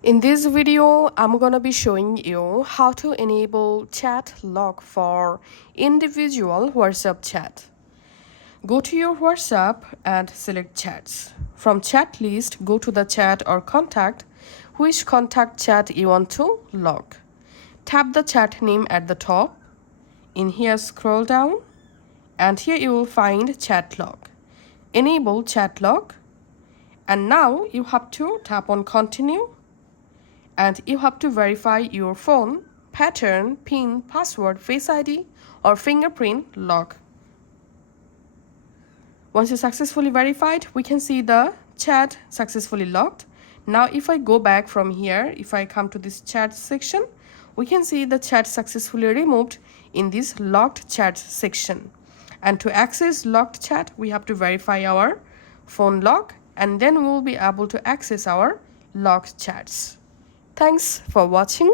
In this video, I'm gonna be showing you how to enable chat lock for individual WhatsApp chat. Go to your WhatsApp and select chats. From chat list, go to the chat or contact, which contact chat you want to lock. Tap the chat name at the top. In here, scroll down, and here you will find chat lock. Enable chat lock, and now you have to tap on continue. And you have to verify your phone, pattern, PIN, password, Face ID, or fingerprint lock. Once you successfully verified, we can see the chat successfully locked. Now if I go back from here, if I come to this chat section, we can see the chat successfully removed in this locked chat section. And to access locked chat, we have to verify our phone lock, and then we will be able to access our locked chats. Thanks for watching.